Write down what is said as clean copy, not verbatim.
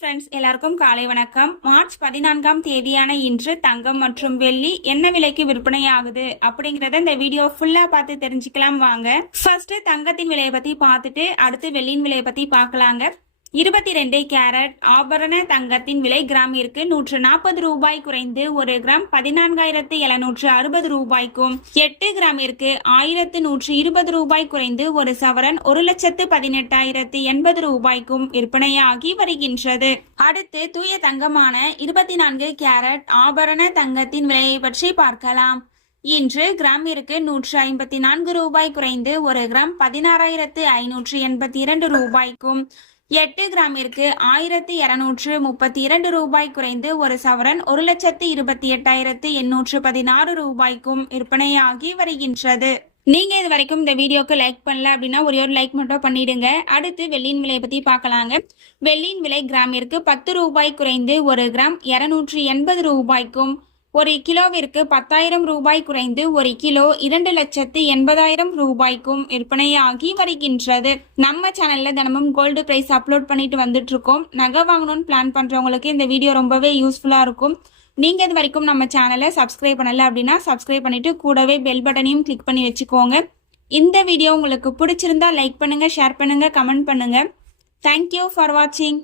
Friends, எல்லாருக்கும் காலை வணக்கம். மார்ச் 14ஆம் தேதியான இன்று தங்கம் மற்றும் வெள்ளி என்ன விலைக்கு விற்பனை ஆகுது அப்படிங்கறத இந்த வீடியோ ஃபுல்லா பார்த்து தெரிஞ்சுக்கலாம் வாங்க. ஃபர்ஸ்ட் தங்கத்தின் விலையை பத்தி பார்த்துட்டு அடுத்து வெள்ளியின் விலையை பத்தி பார்க்கலாங்க. 22 கேரட் ஆபரண தங்கத்தின் விலை கிராமிற்கு 140 ரூபாய் குறைந்து 1 கிராம் 14,760 ரூபாய்க்கும், 8 கிராமிற்கு 1,120 ரூபாய் குறைந்து 1 சவரன் 1,18,080 ரூபாய்க்கும் விற்பனையாகி வருகின்றது. அடுத்து தூய தங்கமான 24 கேரட் ஆபரண தங்கத்தின் விலையை பற்றி பார்க்கலாம். இன்று கிராமிற்கு 154 ரூபாய் குறைந்து 1 கிராம் 16,582 ரூபாய்க்கும், 8 கிராமிற்கு 1,232 ரூபாய் குறைந்து 1 சவரன் 1,28,816 ரூபாய்க்கும் விற்பனையாகி வருகின்றது. நீங்க இது வரைக்கும் இந்த வீடியோக்கு லைக் பண்ணல அப்படின்னா ஒரே ஒரு லைக் மட்டும் பண்ணிடுங்க. அடுத்து வெள்ளியின் விலையை பத்தி பார்க்கலாங்க. வெள்ளியின் விலை கிராமிற்கு 10 ரூபாய் குறைந்து 1 கிராம் 280 ரூபாய்க்கும், 1 கிலோவிற்கு 10,000 ரூபாய் குறைந்து 1 கிலோ 2,80,000 ரூபாய்க்கும் விற்பனையாகி வருகின்றது. நம்ம சேனல்ல தினமும் கோல்டு பிரைஸ் அப்லோட் பண்ணிட்டு வந்துட்டு இருக்கோம். நகை வாங்கணும்னு பிளான் பண்றவங்களுக்கு இந்த வீடியோ ரொம்பவே யூஸ்ஃபுல்லா இருக்கும். நீங்க இது வரைக்கும் நம்ம சேனலை சப்ஸ்கிரைப் பண்ணல அப்படின்னா சப்ஸ்கிரைப் பண்ணிட்டு கூடவே பெல் பட்டனையும் கிளிக் பண்ணி வச்சுக்கோங்க. இந்த வீடியோ உங்களுக்கு பிடிச்சிருந்தா லைக் பண்ணுங்க, ஷேர் பண்ணுங்க, கமெண்ட் பண்ணுங்க. தேங்க்யூ ஃபார் வாட்சிங்.